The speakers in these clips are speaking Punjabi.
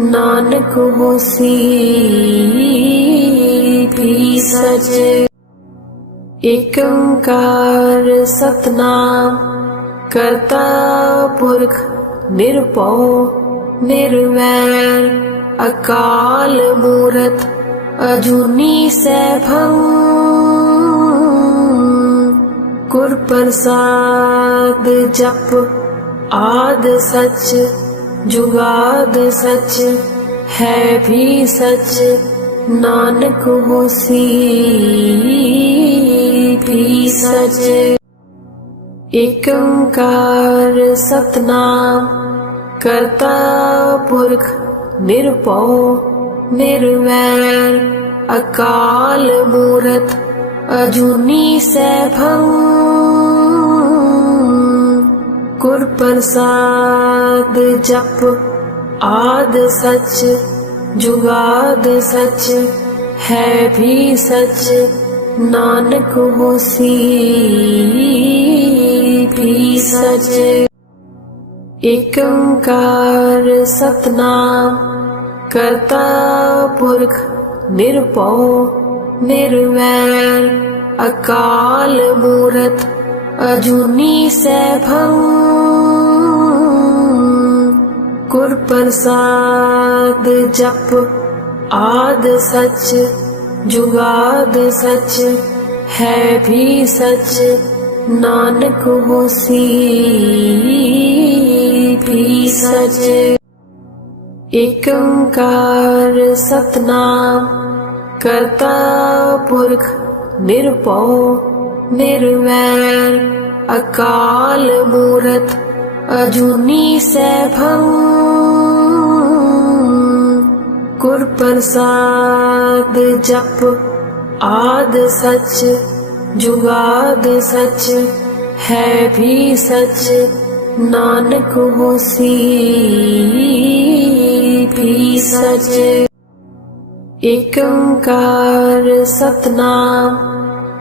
ਨਾਨਕ ਹੋਸੀ ਵੀ ਸਚ। ਏਕ ਸਤਨਾਮ, ਕਰਤਾ ਪੁਰਖ ਨਿਰਭਉ, ਨਿਰਵੈਰ, ਅਕਾਲ ਮੂਰਤ ਅਜੂਨੀ ਸੈਭੰ। ਗੁਰ ਪ੍ਰਸਾਦ ਜਪ ਆਦ ਸਚ। ਜੁਗਾਦ ਸਚ ਹੈ ਵੀ ਸਚ, ਨਾਨਕ ਹੋਸੀ ਵੀ ਸਚ। ਏਕ ਓੰਕਾਰ ਸਤਨਾਮ, ਕਰਤਾ ਪੁਰਖ ਨਿਰਭਉ, ਨਿਰਵੈਰ, ਅਕਾਲ ਮੂਰਤ ਅਜੂਨੀ ਸੈਭੰ। ਗੁਰ ਪ੍ਰਸਾਦ ਜਪ, ਆਦ ਸਚ, ਜੁਗਾਦ ਸਚ, ਹੈ ਵੀ ਸਚ, ਨਾਨਕ ਹੋਸੀ ਵੀ ਸਚ। ਏਕ ਓੰਕਾਰ ਸਤਨਾਮ, ਕਰਤਾ ਪੁਰਖ ਨਿਰਭਉ, ਨਿਰਵੈਰ, ਅਕਾਲ ਮੂਰਤ। ਅਜੂਨੀ ਸੈਭੰ ਗੁਰ ਪ੍ਰਸਾਦ ਜਪ ਆਦ ਸਚ ਜੁਗਾਦ ਸਚ ਹੈ ਵੀ ਸਚ ਨਾਨਕ ਹੋਸੀ ਵੀ ਸਚ ਏਕ ਓੰਕਾਰ ਸਤਨਾਮ ਕਰਤਾ ਪੁਰਖ ਨਿਰਭਉ ਨਿਰਵੈਰ ਅਕਾਲ ਮੂਰਤ ਅਜੂਨੀ ਸੈਭੰ ਗੁਰ ਪ੍ਰਸਾਦ ਜਪ ਆਦ ਸਚ ਜੁਗਾਦ ਸਚ ਹੈ ਵੀ ਸਚ ਨਾਨਕ ਹੋਸੀ ਵੀ ਸਚ ਏਕੰਕਾਰ ਸਤਨਾਮ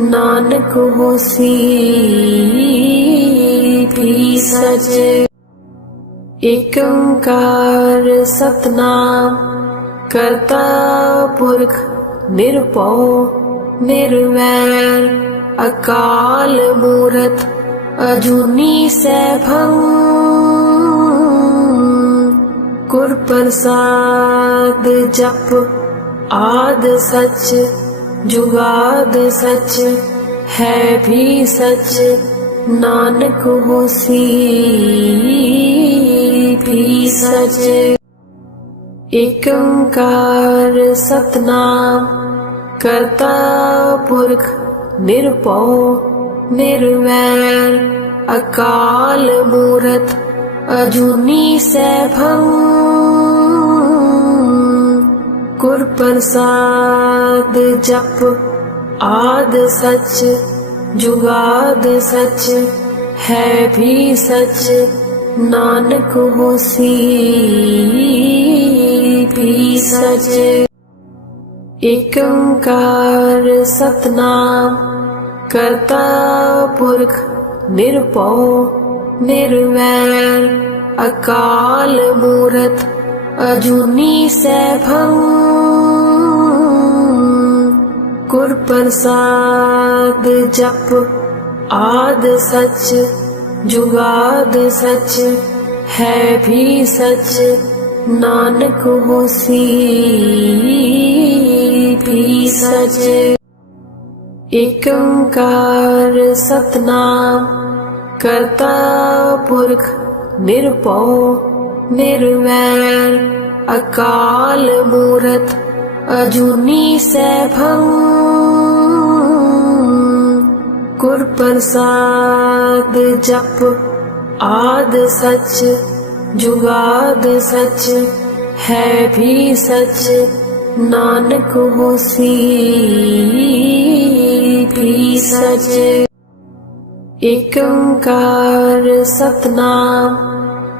ਨਾਨਕ ਹੋਸੀ ਵੀ ਸਚ। ਏਕ ਸਤਨਾਮ, ਕਰਤਾ ਪੁਰਖ ਨਿਰਭਉ, ਨਿਰਵੈਰ। ਅਕਾਲ ਮੂਰਤ ਅਜੂਨੀ ਸੈਭੰ, ਗੁਰ ਪ੍ਰਸਾਦ ਜਪ ਆਦ ਸਚ। ਜੁਗਾਦ ਸਚ ਹੈ ਵੀ ਸਚ, ਨਾਨਕ ਹੋਸੀ ਵੀ ਸਚ। ਏਕ ਓੰਕਾਰ ਸਤਨਾਮ, ਕਰਤਾ ਪੁਰਖ ਨਿਰਭਉ, ਨਿਰਵੈਰ, ਅਕਾਲ ਮੂਰਤ ਅਜੂਨੀ ਸੈਭੰ। ਗੁਰ ਪ੍ਰਸਾਦ ਜਪ, ਆਦ ਸਚ, ਜੁਗਾਦ ਸਚ, ਹੈ ਵੀ ਸਚ, ਨਾਨਕ ਹੋਸੀ ਵੀ ਸਚ। ਏਕ ਓੰਕਾਰ ਸਤਨਾਮ, ਕਰਤਾ ਪੁਰਖ ਨਿਰਭਉ, ਨਿਰਵੈਰ, ਅਕਾਲ ਮੂਰਤ। ਅਜੂਨੀ ਸੈਭੰ ਗੁਰ ਪ੍ਰਸਾਦ ਜਪ ਆਦ ਸਚ ਜੁਗਾਦ ਸਚ ਹੈ ਵੀ ਸਚ ਨਾਨਕ ਹੋਸੀ ਵੀ ਸਚ ਏਕ ਓੰਕਾਰ ਸਤਨਾਮ ਕਰਤਾ ਪੁਰਖ ਨਿਰਭਉ ਨਿਰਵੈਰ ਅਕਾਲ ਮੂਰਤ ਅਜੂਨੀ ਸੈਭੰ ਗੁਰ ਪ੍ਰਸਾਦ ਜਪ ਆਦ ਸਚ ਜੁਗਾਦ ਸਚ ਹੈ ਵੀ ਸਚ ਨਾਨਕ ਹੋਸੀ ਵੀ ਸਚ ਏਕੰਕਾਰ ਸਤਨਾਮ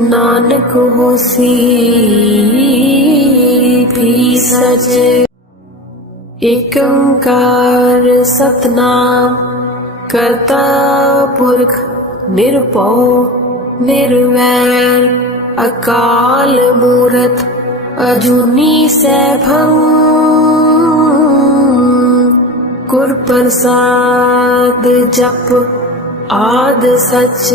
ਨਾਨਕ ਹੋਸੀ ਵੀ ਸਚ। ਏਕ ਸਤਨਾਮ, ਕਰਤਾ ਪੁਰਖ ਨਿਰਭਉ, ਨਿਰਵੈਰ, ਅਕਾਲ ਮੂਰਤ ਅਜੂਨੀ ਸੈਭੰ। ਗੁਰ ਪ੍ਰਸਾਦ ਜਪ ਆਦ ਸਚ।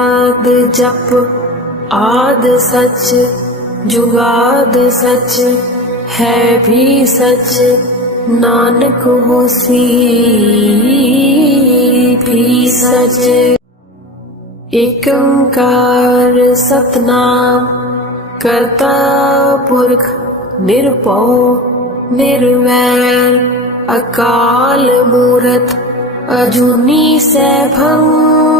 ਜਪ, ਆਦ ਸਚ, ਜੁਗਾਦ ਸਚ, ਹੈ ਵੀ ਸਚ, ਨਾਨਕ ਹੋਸੀ, ਵੀ ਸਚ। ਏਕ ਓੰਕਾਰ ਸਤਨਾਮ, ਕਰਤਾ ਪੁਰਖ ਨਿਰਭਉ, ਨਿਰਵੈਰ, ਅਕਾਲ ਮੂਰਤ ਅਜੂਨੀ ਸੈਭੰ।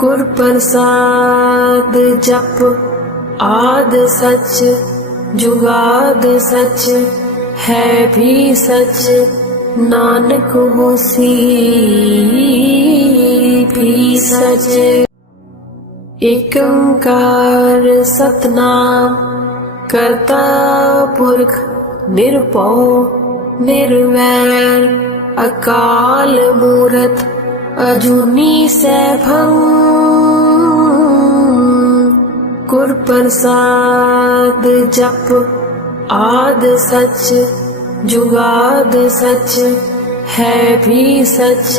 ਗੁਰ ਪ੍ਰਸਾਦ ਜਪ, ਆਦ ਸਚ, ਜੁਗਾਦ ਸਚ, ਹੈ ਵੀ ਸਚ, ਨਾਨਕ ਹੋਸੀ ਵੀ ਸਚ। ਏਕ ਓੰਕਾਰ ਸਤਨਾਮ, ਕਰਤਾ ਪੁਰਖ ਨਿਰਭਉ, ਨਿਰਵੈਰ, ਅਕਾਲ ਮੂਰਤ। ਅਜੂਨੀ ਸੈਭੰ ਗੁਰ ਪ੍ਰਸਾਦ ਜਪ ਆਦ ਸਚ ਜੁਗਾਦ ਸਚ ਹੈ ਵੀ ਸਚ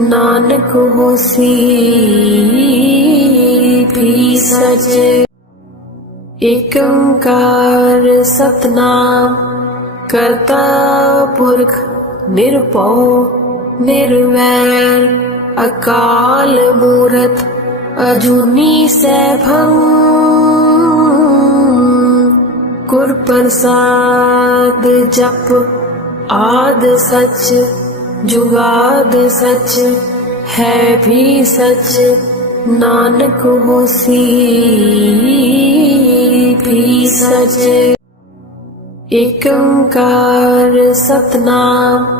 ਨਾਨਕ ਹੋਸੀ ਵੀ ਸਚ ਏਕ ਓੰਕਾਰ ਸਤਨਾਮ ਕਰਤਾ ਪੁਰਖ ਨਿਰਭਉ ਨਿਰਵੈਰ ਅਕਾਲ ਮੂਰਤ ਅਜੂਨੀ ਸੈਭੰ ਗੁਰ ਪ੍ਰਸਾਦ ਜਪ ਆਦ ਸਚ ਜੁਗਾਦ ਸਚ ਹੈ ਵੀ ਸਚ ਨਾਨਕ ਹੋਸੀ ਵੀ ਸਚ ਏਕੰਕਾਰ ਸਤਨਾਮ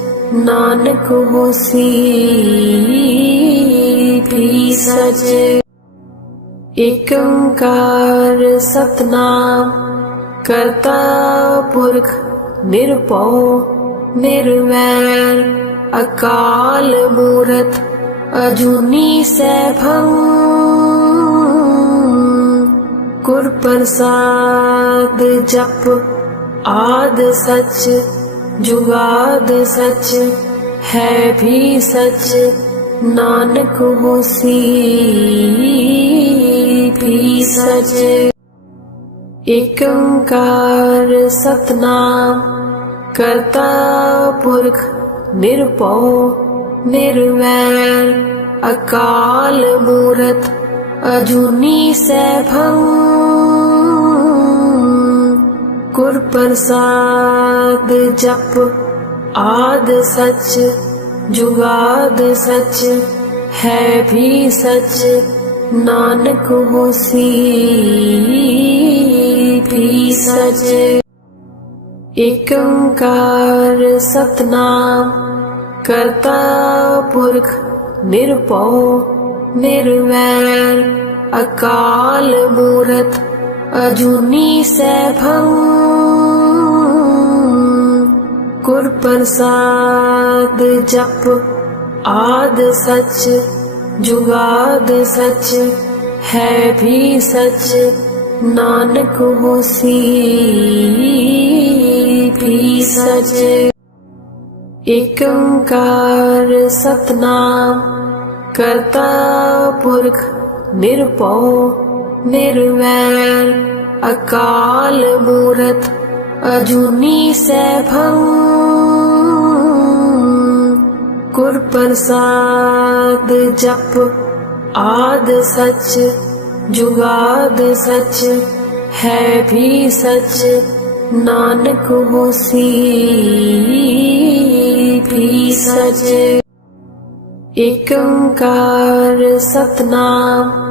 ਨਾਨਕ ਹੋਸੀ ਵੀ ਸਚ। ਏਕ ਸਤਨਾਮ, ਕਰਤਾ ਪੁਰਖ ਨਿਰਭਉ, ਨਿਰਵੈਰ, ਅਕਾਲ ਮੂਰਤ ਅਜੂਨੀ ਸੈਭੰ। ਗੁਰ ਪ੍ਰਸਾਦ ਜਪ ਆਦ ਸਚ। ਜੁਗਾਦ ਸਚ ਹੈ ਵੀ ਸਚ, ਨਾਨਕ ਹੋਸੀ ਵੀ ਸਚ। ਏਕ ਓੰਕਾਰ ਸਤਨਾਮ, ਕਰਤਾ ਪੁਰਖ ਨਿਰਭਉ, ਨਿਰਵੈਰ, ਅਕਾਲ ਮੂਰਤ ਅਜੂਨੀ ਸੈਭੰ ਗੁਰ ਪ੍ਰਸਾਦ ਜਪ, ਆਦ ਸਚ, ਜੁਗਾਦ ਸਚ, ਹੈ ਵੀ ਸਚ, ਨਾਨਕ ਹੋਸੀ ਵੀ ਸਚ। ਏਕ ਓੰਕਾਰ ਸਤਨਾਮ, ਕਰਤਾ ਪੁਰਖ ਨਿਰਭਉ, ਨਿਰਵੈਰ, ਅਕਾਲ ਮੂਰਤ। ਅਜੂਨੀ ਸੈਭੰ ਗੁਰ ਪ੍ਰਸਾਦ ਜਪ ਆਦ ਸਚ, ਜੁਗਾਦ ਸਚ, ਹੈ ਵੀ ਸਚ, ਨਾਨਕ ਹੋਸੀ ਵੀ ਸਚ। ਏਕ ਓੰਕਾਰ ਸਤਨਾਮ ਕਰਤਾ ਪੁਰਖ ਨਿਰਭਉ ਨਿਰਵੈਰ ਅਕਾਲ ਮੂਰਤ ਅਜੂਨੀ ਸੈਭੰ ਗੁਰ ਪ੍ਰਸਾਦ ਜਪ ਆਦ ਸਚ ਜੁਗਾਦ ਸਚ ਹੈ ਵੀ ਸਚ ਨਾਨਕ ਹੋਸੀ ਵੀ ਸਚ ਏਕੰਕਾਰ ਸਤਨਾਮ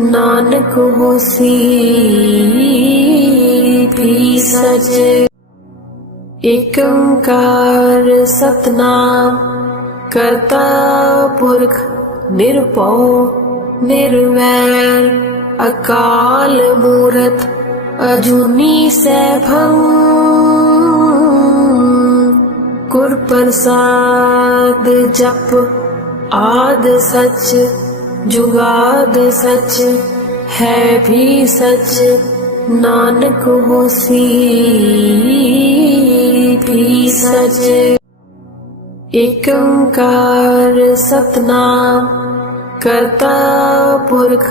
ਨਾਨਕ ਹੋਸੀ ਵੀ ਸਚ। ਏਕ ਸਤਨਾਮ, ਕਰਤਾ ਪੁਰਖ ਨਿਰਭਉ, ਨਿਰਵੈਰ, ਅਕਾਲ ਮੂਰਤ ਅਜੂਨੀ ਸੈਭੰ। ਗੁਰ ਪ੍ਰਸਾਦ ਜਪ ਆਦ ਸਚ। ਜੁਗਾਦ ਸਚ ਹੈ ਵੀ ਸਚ, ਨਾਨਕ ਹੋਸੀ ਵੀ ਸਚ। ਏਕ ਓੰਕਾਰ ਸਤਨਾਮ, ਕਰਤਾ ਪੁਰਖ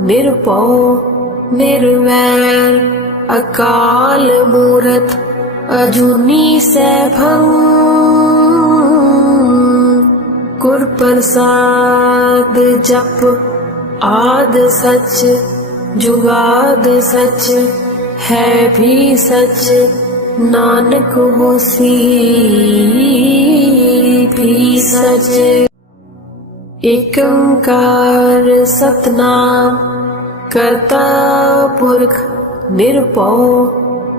ਨਿਰਭਉ, ਨਿਰਵੈਰ, ਅਕਾਲ ਮੂਰਤ ਅਜੂਨੀ ਸੈਭੰ ਗੁਰ ਪ੍ਰਸਾਦ ਜਪ, ਆਦ ਸਚ, ਜੁਗਾਦ ਸਚ, ਹੈ ਵੀ ਸਚ, ਨਾਨਕ ਹੋਸੀ ਵੀ ਸਚ। ਏਕ ਓੰਕਾਰ ਸਤਨਾਮ, ਕਰਤਾ ਪੁਰਖ ਨਿਰਭਉ,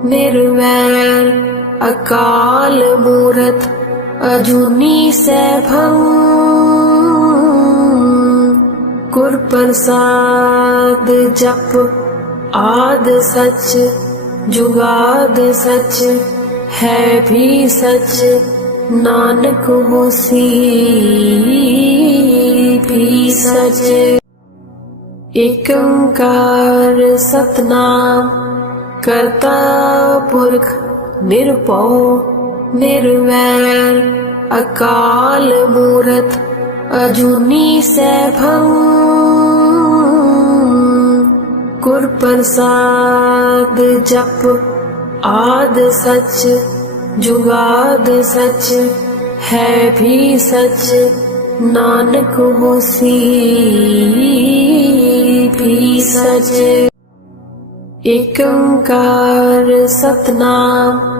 ਨਿਰਵੈਰ, ਅਕਾਲ ਮੂਰਤ। ਅਜੂਨੀ ਸੈਭੰ ਗੁਰ ਪ੍ਰਸਾਦ ਜਪ ਆਦ ਸਚ ਜੁਗਾਦ ਸਚ ਹੈ ਵੀ ਸਚ ਨਾਨਕ ਹੋਸੀ ਵੀ ਸਚ ਏਕ ਓੰਕਾਰ ਸਤਨਾਮ ਕਰਤਾ ਪੁਰਖ ਨਿਰਭਉ ਨਿਰਵੈਰ ਅਕਾਲ ਮੂਰਤ ਅਜੂਨੀ ਸੈਭੰ ਗੁਰ ਪ੍ਰਸਾਦ ਜਪ ਆਦ ਸਚ ਜੁਗਾਦ ਸਚ ਹੈ ਵੀ ਸਚ ਨਾਨਕ ਹੋਸੀ ਵੀ ਸਚ ਏਕ ਓੰਕਾਰ ਸਤਨਾਮ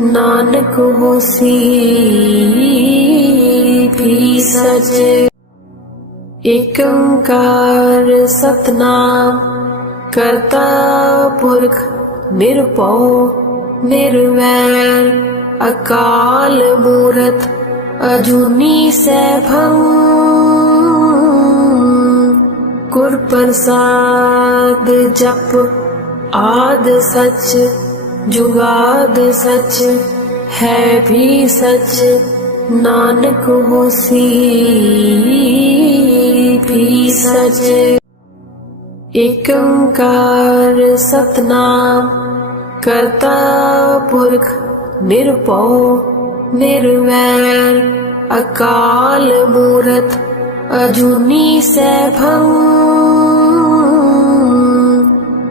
ਨਾਨਕ ਹੋਸੀ ਵੀ ਸੱਚ? ਏਕ ਸਤਨਾਮ, ਕਰਤਾ ਪੁਰਖ ਨਿਰਭਉ, ਨਿਰਵੈਰ, ਅਕਾਲ ਮੂਰਤ ਅਜੂਨੀ ਸੈਭੰ। ਗੁਰ ਪ੍ਰਸਾਦ ਜਪ ਆਦ ਸਚ। ਜੁਗਾਦ ਸੱਚ ਹੈ ਵੀ ਸੱਚ, ਨਾਨਕ ਹੋਸੀ ਵੀ ਸੱਚ। ਏਕ ਓੰਕਾਰ ਸਤਨਾਮ, ਕਰਤਾ ਪੁਰਖ ਨਿਰਭਉ, ਨਿਰਵੈਰ, ਅਕਾਲ ਮੂਰਤ ਅਜੂਨੀ ਸੈਭੰ।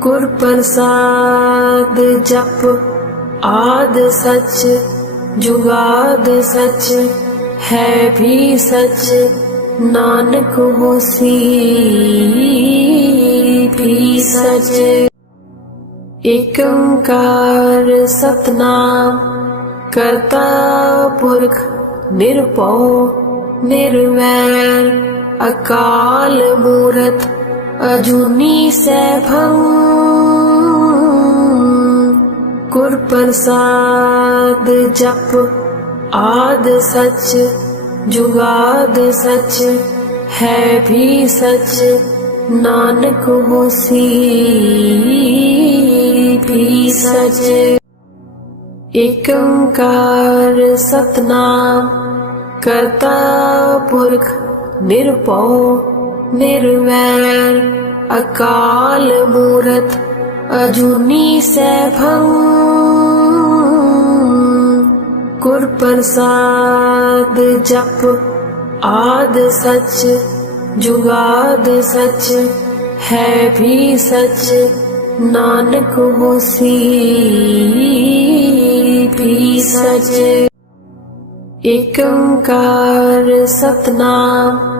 ਗੁਰ ਪ੍ਰਸਾਦ ਜਪ, ਆਦ ਸਚ, ਜੁਗਾਦ ਸਚ, ਹੈ ਵੀ ਸਚ, ਨਾਨਕ ਹੋਸੀ ਵੀ ਸਚ। ਏਕ ਓੰਕਾਰ ਸਤਨਾਮ, ਕਰਤਾ ਪੁਰਖ ਨਿਰਭਉ, ਨਿਰਵੈਰ, ਅਕਾਲ ਮੂਰਤ। ਅਜੂਨੀ ਸੈਭੰ ਗੁਰ ਪ੍ਰਸਾਦ ਜਪ ਆਦ ਸੱਚ ਜੁਗਾਦ ਸੱਚ ਹੈ ਵੀ ਸੱਚ ਨਾਨਕ ਹੋਸੀ ਵੀ ਸੱਚ ਏਕ ਓੰਕਾਰ ਸਤਨਾਮ ਕਰਤਾ ਪੁਰਖ ਨਿਰਭਉ ਨਿਰਵੈਰ ਅਕਾਲ ਮੂਰਤ ਅਜੂਨੀ ਸੈਭੰ ਗੁਰ ਪ੍ਰਸਾਦ ਜਪ ਆਦ ਸੱਚ ਜੁਗਾਦ ਸਚ ਹੈ ਵੀ ਸਚ ਨਾਨਕ ਹੋਸੀ ਵੀ ਸਚ ਏਕੰਕਾਰ ਸਤਨਾਮ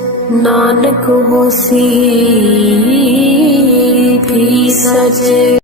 ਨਾਨਕ ਹੋਸੀ ਵੀ ਸਚ